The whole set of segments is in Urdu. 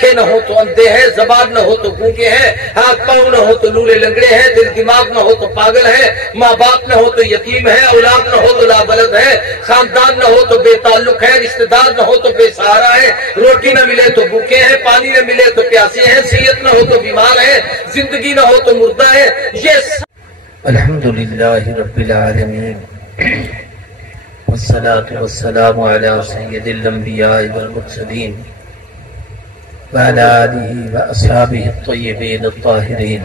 آنکھیں نہ ہو تو اندھے ہیں، زبان نہ ہو تو گونگے ہیں، ہاتھ پاؤں نہ ہو تو لولے لنگڑے ہیں، دل دماغ نہ ہو تو پاگل ہے، ماں باپ نہ ہو تو یتیم ہے، اولاد نہ ہو تو لابلد ہے، خاندان نہ ہو تو بے تعلق ہے، رشتہ دار نہ ہو تو بے سہارا ہے، روٹی نہ ملے تو بھوکے ہیں، پانی نہ ملے تو پیاسے ہیں، صحت نہ ہو تو بیمار ہے، زندگی نہ ہو تو مردہ ہے۔ یہ الحمدللہ رب العالمین والصلاة والسلام علی سید الانبیاء والمرسلین وعلى آلہ واصحابہ الطیبین الطاہرین،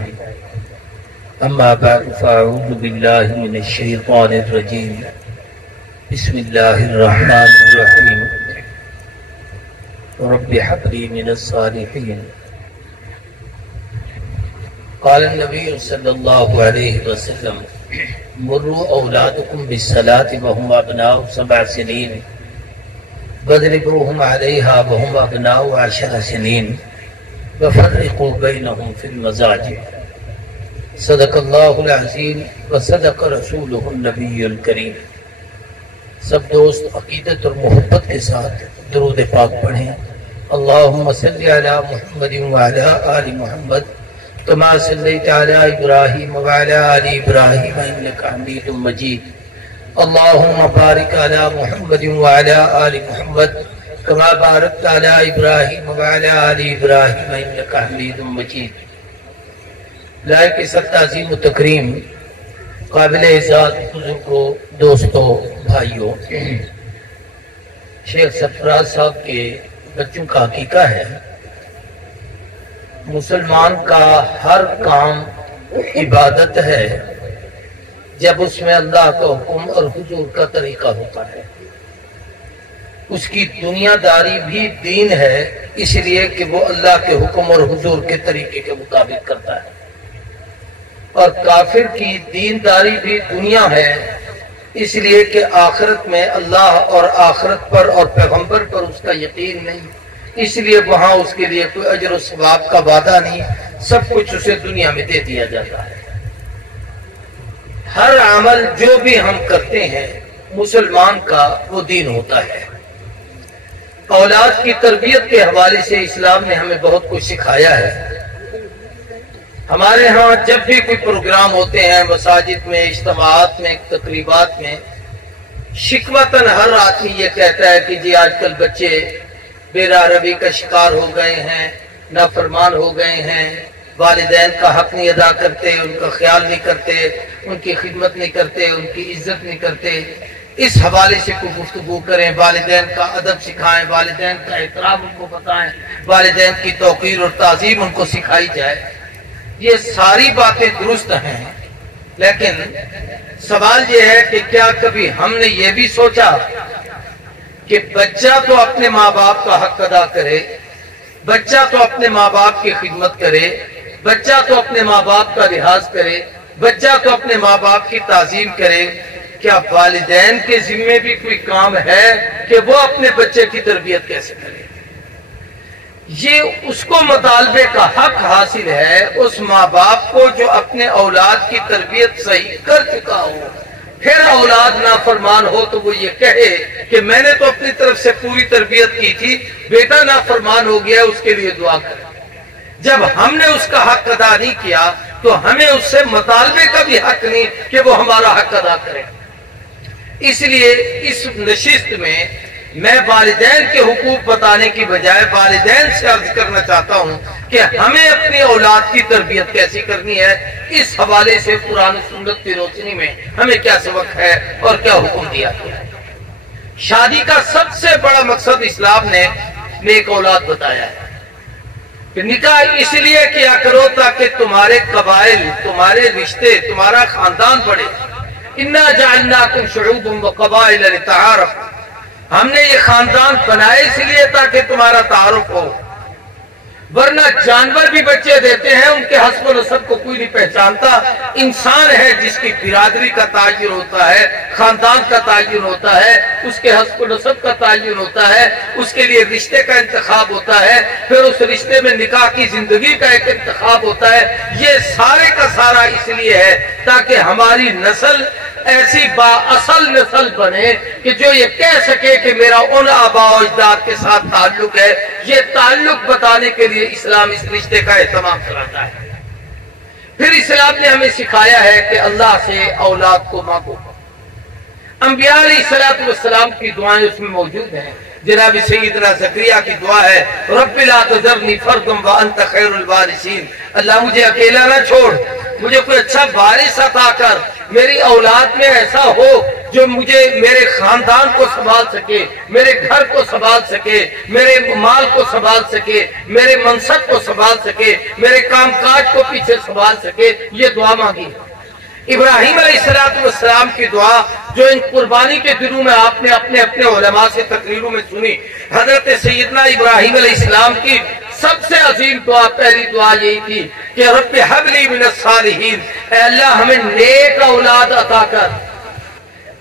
اما بعد فاعوذ باللہ من الشیطان الرجیم، بسم اللہ الرحمن الرحیم، رب حب لی من الصالحین۔ قال النبی صلی اللہ علیہ وسلم مروا اولادکم بالصلاة وهم ابناء 7 سنین واضربوهم علیہا وهم ابناء 10 سنین وفرقوا بینہم فی المضاجع۔ صدق اللہ العظیم وصدق رسولہ النبی الکریم۔ سب دوست عقیدت اور محبت کے ساتھ درود پاک پڑھیں۔ اللہم صلی علی محمد وعلی آل محمد کما صلیت علی ابراہیم وعلی آل ابراہیم انک حمید مجید۔ اللہم بارک علی محمد وعلی آل محمد کما بارکت علی ابراہیم وعلی آل ابراہیم انک حمید مجید۔ لائق سب تعظیم و تکریم قابل اعزاز بزرگوں، دوستوں، بھائیوں، شیخ سرفراز صاحب کے بچوں کا عقیقہ ہے۔ مسلمان کا ہر کام عبادت ہے جب اس میں اللہ کا حکم اور حضور کا طریقہ ہوتا ہے۔ اس کی دنیا داری بھی دین ہے، اس لیے کہ وہ اللہ کے حکم اور حضور کے طریقے کے مطابق کرتا ہے، اور کافر کی دینداری بھی دنیا ہے، اس لیے کہ آخرت میں اللہ اور آخرت پر اور پیغمبر پر اس کا یقین نہیں، اس لیے وہاں اس کے لیے کوئی اجر و ثواب کا وعدہ نہیں، سب کچھ اسے دنیا میں دے دیا جاتا ہے۔ ہر عمل جو بھی ہم کرتے ہیں مسلمان کا وہ دین ہوتا ہے۔ اولاد کی تربیت کے حوالے سے اسلام نے ہمیں بہت کچھ سکھایا ہے۔ ہمارے ہاں جب بھی کوئی پروگرام ہوتے ہیں، مساجد میں، اجتماعات میں، تقریبات میں، شکوتاً ہر آدمی یہ کہتا ہے کہ جی آج کل بچے بے راہ روی کا شکار ہو گئے ہیں، نافرمان ہو گئے ہیں، والدین کا حق نہیں ادا کرتے، ان کا خیال نہیں کرتے، ان کی خدمت نہیں کرتے، ان کی عزت نہیں کرتے۔ اس حوالے سے کوئی گفتگو کریں، والدین کا ادب سکھائیں، والدین کا احترام ان کو بتائیں، والدین کی توقیر اور تعظیم ان کو سکھائی جائے۔ یہ ساری باتیں درست ہیں، لیکن سوال یہ ہے کہ کیا کبھی ہم نے یہ بھی سوچا کہ بچہ تو اپنے ماں باپ کا حق ادا کرے، بچہ تو اپنے ماں باپ کی خدمت کرے، بچہ تو اپنے ماں باپ کا لحاظ کرے، بچہ تو اپنے ماں باپ کی تعظیم کرے، کیا والدین کے ذمے بھی کوئی کام ہے کہ وہ اپنے بچے کی تربیت کیسے کرے؟ یہ اس کو مطالبے کا حق حاصل ہے اس ماں باپ کو جو اپنے اولاد کی تربیت صحیح کر چکا ہو، پھر اولاد نافرمان ہو تو وہ یہ کہے کہ میں نے تو اپنی طرف سے پوری تربیت کی تھی، بیٹا نافرمان ہو گیا، اس کے لیے دعا کریں۔ جب ہم نے اس کا حق ادا نہیں کیا تو ہمیں اس سے مطالبے کا بھی حق نہیں کہ وہ ہمارا حق ادا کرے۔ اس لیے اس نشست میں میں والدین کے حقوق بتانے کی بجائے والدین سے عرض کرنا چاہتا ہوں کہ ہمیں اپنی اولاد کی تربیت کیسی کرنی ہے، اس حوالے سے قرآن و سنت کی روشنی میں ہمیں کیا سبق ہے اور کیا حکم دیا گیا ہے۔ شادی کا سب سے بڑا مقصد اسلام نے نیک اولاد بتایا ہے کہ نکاح اس لیے کیا کرو تاکہ تمہارے قبائل، تمہارے رشتے، تمہارا خاندان بڑھے۔ انا جعلناکم شعوبا وقبائل لتعارفوا، ہم نے یہ خاندان بنائے اس لیے تاکہ تمہارا تعارف ہو، ورنہ جانور بھی بچے دیتے ہیں، ان کے حسب و نسب کو کوئی نہیں پہچانتا۔ انسان ہے جس کی برادری کا تعین ہوتا ہے، خاندان کا تعین ہوتا ہے، اس کے حسب و نسب کا تعین ہوتا ہے، اس کے لیے رشتے کا انتخاب ہوتا ہے، پھر اس رشتے میں نکاح کی زندگی کا ایک انتخاب ہوتا ہے۔ یہ سارے کا سارا اس لیے ہے تاکہ ہماری نسل ایسی بااصل نسل بنے کہ جو یہ کہہ سکے کہ میرا ان آباء و اجداد کے ساتھ تعلق ہے. یہ تعلق بتانے کے لیے اسلام اس رشتے کا اہتمام کراتا ہے. پھر اسلام نے ہمیں سکھایا ہے کہ اللہ سے اولاد کو مانگو. انبیاء علیہ الصلوۃ والسلام کی دعائیں اس میں موجود ہیں. جناب سیدنا زکریا کی دعا ہے رب لا تذرنی فردا وانت خیر الوارثین. اللہ مجھے اکیلا نہ چھوڑ، مجھے کوئی اچھا وارث عطا کر، میری اولاد میں ایسا ہو جو مجھے میرے خاندان کو سنبھال سکے، میرے گھر کو سنبھال سکے، میرے مال کو سنبھال سکے، میرے منصب کو سنبھال سکے، میرے کام کاج کو پیچھے سنبھال سکے. یہ دعا مانگی. ابراہیم علیہ السلام کی دعا جو ان قربانی کے دنوں میں آپ نے اپنے علماء سے تقریروں میں سنی، حضرت سیدنا ابراہیم علیہ السلام کی سب سے عظیم دعا، پہلی دعا یہی تھی کہ رب ہب لی من الصالحین، اے اللہ ہمیں نیک اولاد عطا کر.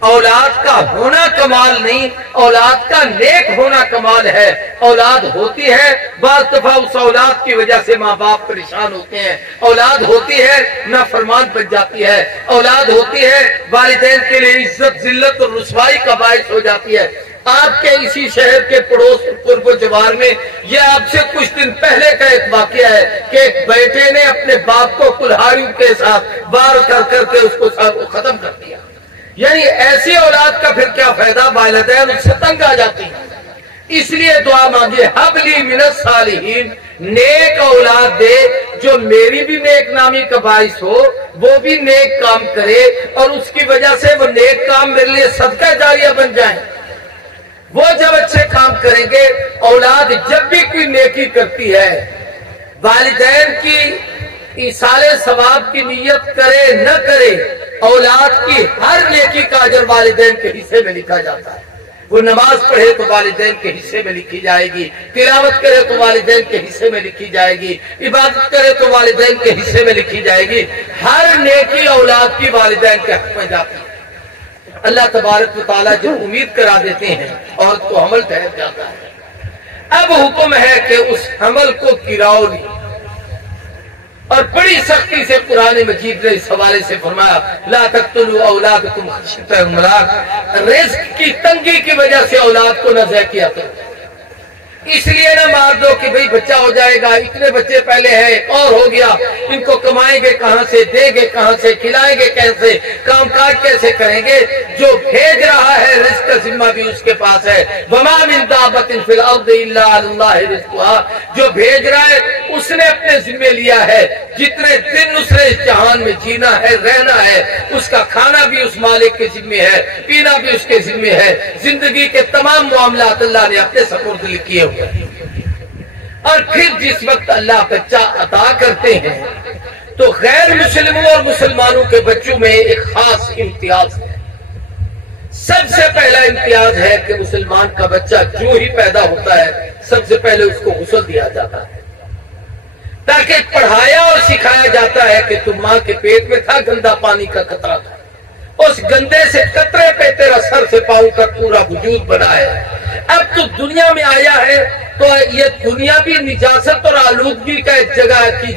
اولاد کا ہونا کمال نہیں، اولاد کا نیک ہونا کمال ہے. اولاد ہوتی ہے، بعض دفعہ اس اولاد کی وجہ سے ماں باپ پریشان ہوتے ہیں. اولاد ہوتی ہے نافرمان بن جاتی ہے. اولاد ہوتی ہے والدین کے لیے عزت ذلت اور رسوائی کا باعث ہو جاتی ہے. آپ کے اسی شہر کے پڑوس قرب و جوار میں یہ آپ سے کچھ دن پہلے کا ایک واقعہ ہے کہ ایک بیٹے نے اپنے باپ کو کلہاڑیوں کے ساتھ وار کر کے اس کو ختم کر دیا. یعنی ایسی اولاد کا پھر کیا فائدہ، والدین اس سے تنگ آ جاتی ہیں. اس لیے دعا مانگیے ہب لی من الصالحین، نیک اولاد دے جو میری بھی نیک نامی کا باعث ہو، وہ بھی نیک کام کرے اور اس کی وجہ سے وہ نیک کام میرے لیے صدقہ جاریہ بن جائیں. وہ جب اچھے کام کریں گے، اولاد جب بھی کوئی نیکی کرتی ہے، والدین کی ایصال ثواب کی نیت کرے نہ کرے، اولاد کی ہر نیکی کا اجر والدین کے حصے میں لکھا جاتا ہے. وہ نماز پڑھے تو والدین کے حصے میں لکھی جائے گی، تلاوت کرے تو والدین کے حصے میں لکھی جائے گی، عبادت کرے تو والدین کے حصے میں لکھی جائے گی. ہر نیکی اولاد کی والدین کے حق میں جاتی ہے. اللہ تبارک و تعالیٰ جو امید کرا دیتے ہیں اور تو عمل ٹھہر جاتا ہے. اب حکم ہے کہ اس عمل کو گراؤ نہیں. اور بڑی سختی سے قرآن مجید نے اس حوالے سے فرمایا لا تقتلوا اولادکم خشیۃ املاق، رزق کی تنگی کی وجہ سے اولاد کو نہ ضائع کیا کرو. اس لیے نہ مار دو کہ بھئی بچہ ہو جائے گا، اتنے بچے پہلے ہیں اور ہو گیا، ان کو کمائیں گے کہاں سے، دیں گے کہاں سے، کھلائیں گے کیسے، کام کاج کیسے کریں گے. جو بھیج رہا ہے رزق کا ذمہ بھی اس کے پاس ہے. وما من دابۃ فی الارض الا علی اللہ رزقها، جو بھیج رہا ہے اس نے اپنے ذمہ لیا ہے. جتنے دن اس نے اس جہان میں جینا ہے، رہنا ہے، اس کا کھانا بھی اس مالک کے ذمہ ہے، پینا بھی اس کے ذمہ ہے. زندگی کے تمام معاملات اللہ نے اپنے سپرد کیے ہوئے. اور پھر جس وقت اللہ بچہ عطا کرتے ہیں تو غیر مسلموں اور مسلمانوں کے بچوں میں ایک خاص امتیاز ہے. سب سے پہلا امتیاز ہے کہ مسلمان کا بچہ جو ہی پیدا ہوتا ہے سب سے پہلے اس کو غسل دیا جاتا ہے، تاکہ پڑھایا اور سکھایا جاتا ہے کہ تم ماں کے پیٹ میں تھا، گندا پانی کا قطرہ تھا، اس گندے سے قطرے پہ تیرا سر سے پاؤں کا پورا وجود بنا ہے. اب تو دنیا میں آیا ہے تو یہ دنیا بھی نجاست اور آلودگی کا ایک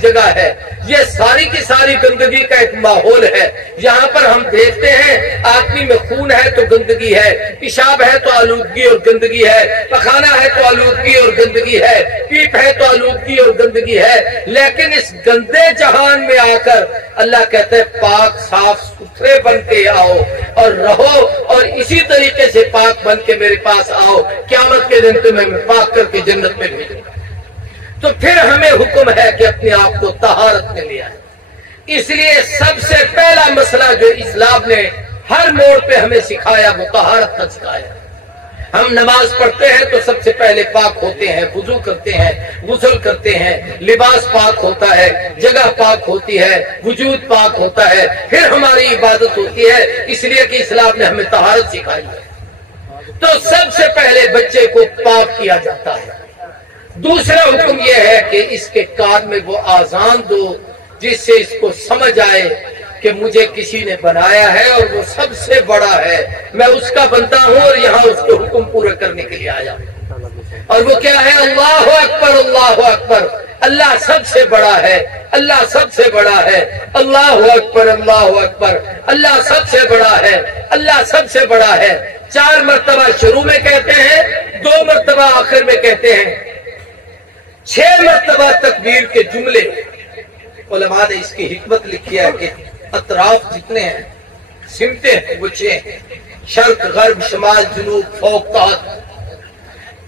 جگہ ہے. یہ ساری کی ساری گندگی کا ایک ماحول ہے. یہاں پر ہم دیکھتے ہیں آدمی میں خون ہے تو گندگی ہے، پیشاب ہے تو آلودگی اور گندگی ہے، پخانہ ہے تو آلودگی اور گندگی ہے، پیپ ہے تو آلودگی اور گندگی ہے. لیکن اس گندے جہان میں آ کر اللہ کہتے ہیں پاک صاف ستھرے بن کے آؤ اور رہو، اور اسی طریقے سے پاک بن کے میرے پاس آؤ، قیامت کے دن تمہیں میں پاک کر کے جنت میں بھیجوں گا. تو پھر ہمیں حکم ہے کہ اپنے آپ کو طہارت میں لے آئے. اس لیے سب سے پہلا مسئلہ جو اسلام نے ہر موڑ پہ ہمیں سکھایا وہ طہارت کا سکھایا. ہم نماز پڑھتے ہیں تو سب سے پہلے پاک ہوتے ہیں، وضو کرتے ہیں، غسل کرتے ہیں، لباس پاک ہوتا ہے، جگہ پاک ہوتی ہے، وجود پاک ہوتا ہے، پھر ہماری عبادت ہوتی ہے. اس لیے کہ اسلام نے ہمیں طہارت سکھائی ہے. تو سب سے پہلے بچے کو پاک کیا جاتا ہے. دوسرا حکم یہ ہے کہ اس کے کان میں وہ آذان دو جس سے اس کو سمجھ آئے کہ مجھے کسی نے بنایا ہے اور وہ سب سے بڑا ہے، میں اس کا بنتا ہوں اور یہاں اس کے حکم پورے کرنے کے لیے آیا ہوں. اور وہ کیا ہے؟ اللہ اکبر، اللہ اکبر، اللہ سب سے بڑا ہے. اللہ سب سے بڑا ہے، اللہ اکبر اللہ اکبر، اللہ سب سے بڑا ہے، اللہ سب سے بڑا ہے۔ 4 مرتبہ شروع میں کہتے ہیں، 2 مرتبہ آخر میں کہتے ہیں، 6 مرتبہ تکبیر کے جملے۔ علماء نے اس کی حکمت لکھی ہے کہ اطراف جتنے ہیں، سمتیں ہیں وہ 6 ہیں، شرق غرب شمال جنوب فوق تحت،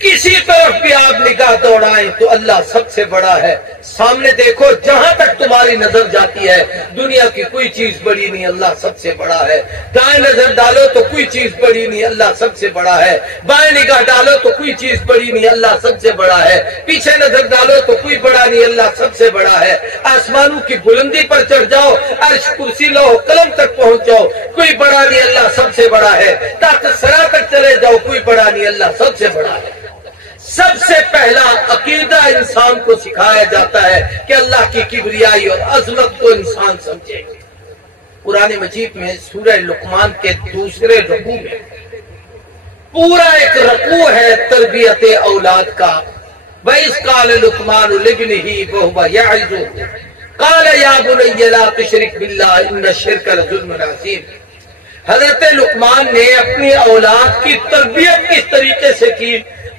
کسی طرف بھی آپ نگاہ دوڑائیں تو اللہ سب سے بڑا ہے۔ سامنے دیکھو، جہاں تک تمہاری نظر جاتی ہے دنیا کی کوئی چیز بڑی نہیں، اللہ سب سے بڑا ہے۔ دائیں نظر ڈالو تو کوئی چیز بڑی نہیں، اللہ سب سے بڑا ہے۔ بائیں نگاہ ڈالو تو کوئی چیز بڑی نہیں، اللہ سب سے بڑا ہے۔ پیچھے نظر ڈالو تو کوئی بڑا نہیں، اللہ سب سے بڑا ہے۔ آسمانوں کی بلندی پر چڑھ جاؤ، عرش کرسی لوح قلم تک پہنچ جاؤ، کوئی بڑا نہیں، اللہ سب سے بڑا ہے۔ تحت ثری تک چلے جاؤ، کوئی بڑا نہیں، اللہ سب سے بڑا ہے۔ سب سے پہلا عقیدہ انسان کو سکھایا جاتا ہے کہ اللہ کی کبریائی اور عظمت کو انسان سمجھے۔ قرآن مجید میں سورہ لقمان کے 2 رکوع میں پورا ایک رکوع ہے تربیت اولاد کا۔ وَإِذْ قَالَ لُقْمَانُ لِابْنِهِ وَهُوَ يَعِظُهُ قَالَ يَا بُنَيَّ لَا تُشْرِكْ بِاللَّهِ إِنَّ الشِّرْكَ لَظُلْمٌ عَظِيمٌ۔ حضرت لقمان نے اپنی اولاد کی تربیت کس طریقے سے کی،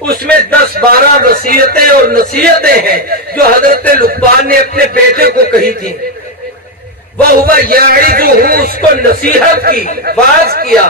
اس میں 10-12 وصیتیں اور نصیحتیں ہیں جو حضرت لقمان نے اپنے بیٹے کو کہی تھی۔ وَهُوَ يَعِظُهُ، اس کو نصیحت کی، واعظ کیا،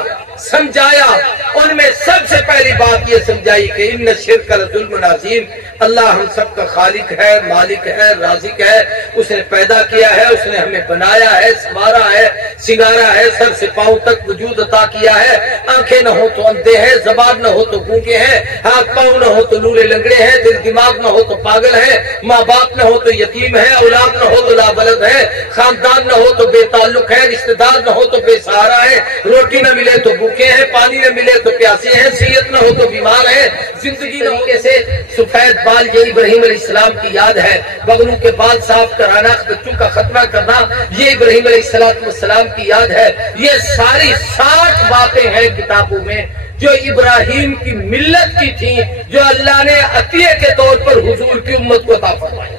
سمجھایا۔ ان میں سب سے پہلی بات یہ سمجھائی کہ ان الشرک لظلم عظیم، اللہ ہم سب کا خالق ہے، مالک ہے، رازق ہے، اس نے پیدا کیا ہے، اس نے ہمیں بنایا ہے، سنوارا ہے، سنگارا ہے، سر سے پاؤں تک وجود عطا کیا ہے۔ آنکھیں نہ ہو تو اندھے ہیں، زبان نہ ہو تو گونگے ہیں، ہاتھ پاؤں نہ ہو تو لولے لنگڑے ہیں، دل دماغ نہ ہو تو پاگل ہے، ماں باپ نہ ہو تو یتیم ہے، اولاد نہ ہو تو لابلد ہے، خاندان نہ ہو تو بے تعلق ہے، رشتہ دار نہ ہو تو بے سہارا ہے، روٹی نہ ملے تو بھوکے ہیں، پانی نہ ملے تو پیاسے ہیں، صحت نہ ہو تو بیمار ہے، زندگی نہ ہو کیسے سفید بال، یہ ابراہیم علیہ السلام کی یاد ہے۔ بغلوں کے بال صاف کرانا، بچوں کا ختنہ کرنا، یہ ابراہیم علیہ السلام کی یاد ہے۔ یہ ساری 60 باتیں ہیں کتابوں میں جو ابراہیم کی ملت کی تھیں، جو اللہ نے عطیہ کے طور پر حضور کی امت کو عطا فرمائی۔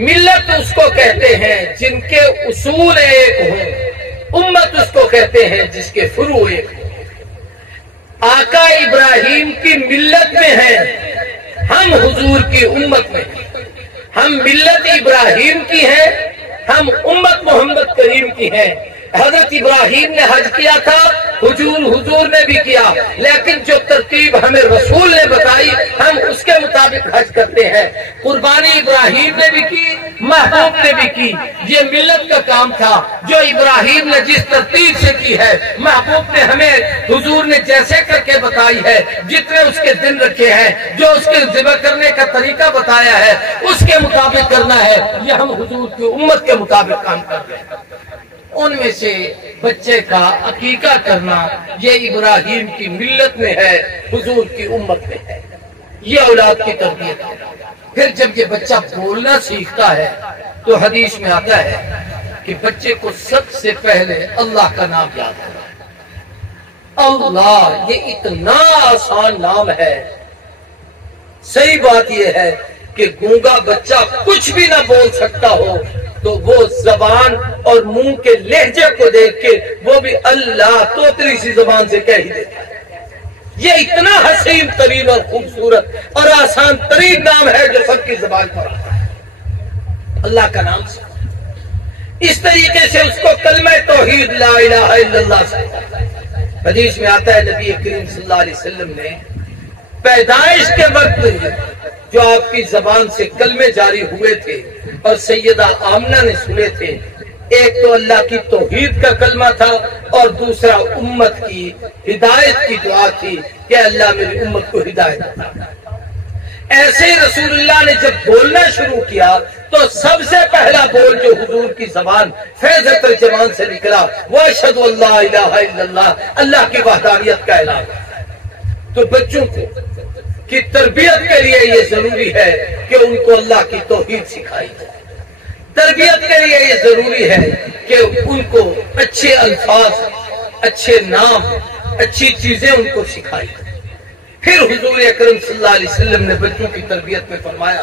ملت اس کو کہتے ہیں جن کے اصول ایک ہوں، امت اس کو کہتے ہیں جس کے فروع ایک ہوں۔ آقا ابراہیم کی ملت میں ہیں، ہم حضور کی امت میں ہیں۔ ہم ملت ابراہیم کی ہیں، ہم امت محمد کریم کی ہیں۔ حضرت ابراہیم نے حج کیا تھا، حضور نے بھی کیا، لیکن جو ترتیب ہمیں رسول نے بتائی ہم اس کے مطابق حج کرتے ہیں۔ قربانی ابراہیم نے بھی کی، محبوب نے بھی کی، یہ ملت کا کام تھا جو ابراہیم نے جس ترتیب سے کی ہے، محبوب نے ہمیں حضور نے جیسے کر کے بتائی ہے، جتنے اس کے دن رکھے ہیں، جو اس کے ذبح کرنے کا طریقہ بتایا ہے اس کے مطابق کرنا ہے۔ یہ ہم حضور کی امت کے مطابق کام کر رہے ہیں۔ ان میں سے بچے کا عقیقہ کرنا یہ ابراہیم کی ملت میں ہے، حضور کی امت میں ہے، یہ اولاد کی تربیت ہے۔ پھر جب یہ بچہ بولنا سیکھتا ہے تو حدیث میں آتا ہے کہ بچے کو سب سے پہلے اللہ کا نام یاد کرنا۔ اللہ یہ اتنا آسان نام ہے۔ صحیح بات یہ ہے کہ گونگا بچہ کچھ بھی نہ بول سکتا ہو تو وہ زبان اور منہ کے لہجے کو دیکھ کے وہ بھی اللہ توتری سی زبان سے کہہ ہی دیتا ہے۔ یہ اتنا حسین ترین اور خوبصورت اور آسان ترین نام ہے جو سب کی زبان پر آتا ہے، اللہ کا نام سے۔ اس طریقے سے اس کو کلمہ توحید لا الہ الا اللہ سے حدیث میں آتا ہے، نبی کریم صلی اللہ علیہ وسلم نے پیدائش کے وقت جو آپ کی زبان سے کلمے جاری ہوئے تھے اور سیدہ آمنہ نے سنے تھے، ایک تو اللہ کی توحید کا کلمہ تھا اور دوسرا امت کی ہدایت کی دعا تھی کہ اللہ میری امت کو ہدایت عطا۔ ایسے ہی رسول اللہ نے جب بولنا شروع کیا تو سب سے پہلا بول جو حضور کی زبان فیض ترجمان سے نکلا وہ اشہد ان لا الہ الا اللہ، اللہ کی وحدانیت کا اعلان۔ تو بچوں کو کی تربیت کے لیے یہ ضروری ہے کہ ان کو اللہ کی توحید سکھائی جائے۔ تربیت کے لیے یہ ضروری ہے کہ ان کو اچھے الفاظ، اچھے نام، اچھی چیزیں ان کو سکھائی جائیں۔ پھر حضور اکرم صلی اللہ علیہ وسلم نے بچوں کی تربیت میں فرمایا،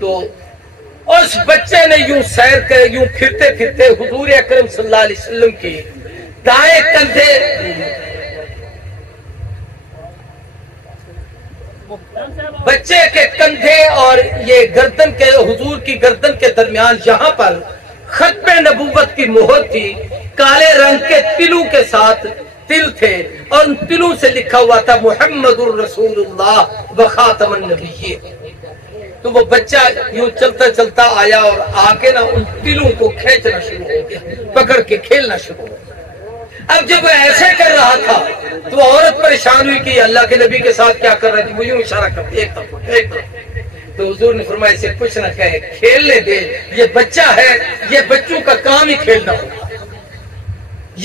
تو اس بچے نے یوں سیر کرے، یوں پھرتے پھرتے حضور اکرم صلی اللہ علیہ وسلم کی دائیں کندھے بچے کے کندھے اور یہ گردن کے حضور کی گردن کے درمیان یہاں پر ختم نبوت کی مہر تھی، کالے رنگ کے تلوں کے ساتھ تل تھے اور ان تلوں سے لکھا ہوا تھا محمد الرسول اللہ و خاتم النبیین۔ تو وہ بچہ یوں چلتا چلتا آیا اور آگے نا ان تلوں کو کھینچنا شروع ہو گیا، پکڑ کے کھیلنا شروع ہو گیا۔ اب جب وہ ایسے کر رہا تھا تو عورت پریشان ہوئی کہ اللہ کے نبی کے ساتھ کیا کر رہا تھی، وہ یوں اشارہ کرتی ایک طرف۔ تو حضور نے فرمایا اسے کچھ نہ کہے، کھیلنے دے، یہ بچہ ہے، یہ بچوں کا کام ہی کھیلنا ہوگا۔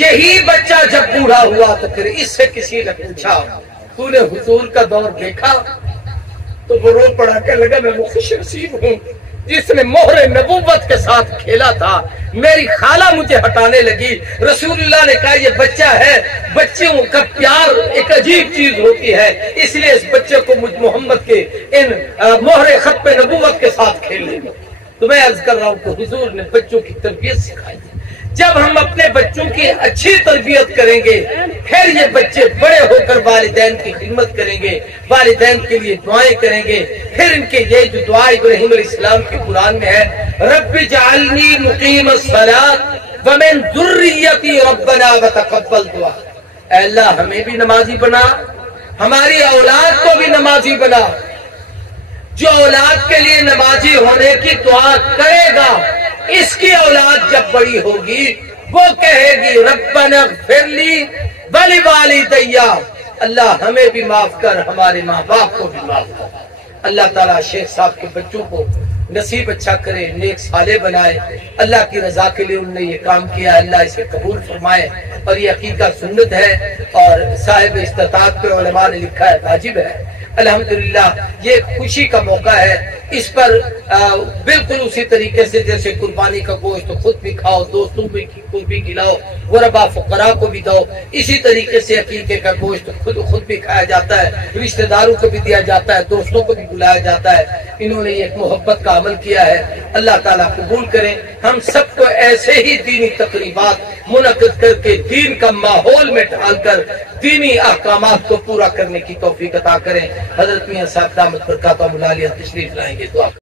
یہی بچہ جب بوڑھا ہوا تو پھر اس سے کسی نے پوچھا تو نے حضور کا دور دیکھا؟ تو وہ رو پڑا کہ لگا میں وہ خوش نصیب ہوں جس نے مہر نبوت کے ساتھ کھیلا تھا۔ میری خالہ مجھے ہٹانے لگی، رسول اللہ نے کہا یہ بچہ ہے، بچوں کا پیار ایک عجیب چیز ہوتی ہے، اس لیے اس بچے کو مجھ محمد کے ان مہر ختم نبوت کے ساتھ کھیلنے میں۔ تو میں عرض کر رہا ہوں کہ حضور نے بچوں کی تربیت سکھائی۔ جب ہم اپنے بچوں کی اچھی تربیت کریں گے پھر یہ بچے بڑے ہو کر والدین کی خدمت کریں گے، والدین کے لیے دعائیں کریں گے۔ پھر ان کے یہ جو دعا ابراہیم علیہ السلام کی قرآن میں ہے، رب اجعلنی مقیم الصلاۃ ومن ذریتی ربنا وتقبل دعا، اے اللہ ہمیں بھی نمازی بنا، ہماری اولاد کو بھی نمازی بنا۔ جو اولاد کے لیے نمازی ہونے کی دعا کرے گا اس کی اولاد جب بڑی ہوگی وہ کہے گی ربنا اغفر لی ولوالدی، اللہ ہمیں بھی معاف کر، ہمارے ماں باپ کو بھی معاف کر۔ اللہ تعالیٰ شیخ صاحب کے بچوں کو نصیب اچھا کرے، نیک صالح بنائے، اللہ کی رضا کے لیے انہوں نے یہ کام کیا، اللہ اسے قبول فرمائے۔ اور یہ عقیدہ سنت ہے اور صاحب استطاعت پہ علماء نے لکھا ہے واجب ہے۔ الحمدللہ یہ خوشی کا موقع ہے، اس پر بالکل اسی طریقے سے جیسے قربانی کا گوشت خود بھی کھاؤ، دوستوں کو بھی کھلاؤ، غربا فقراء کو بھی دو، اسی طریقے سے عقیقے کا گوشت خود بھی کھایا جاتا ہے، رشتہ داروں کو بھی دیا جاتا ہے، دوستوں کو بھی بلایا جاتا ہے۔ انہوں نے ایک محبت کا عمل کیا ہے، اللہ تعالیٰ قبول کریں۔ ہم سب کو ایسے ہی دینی تقریبات منعقد کر کے دین کا ماحول میں ڈھال کر دینی احکامات کو پورا کرنے کی توفیق عطا کریں۔ حضرت میاں صاحب دامت برکاتہم العالیہ تشریف لائیں گے، دعا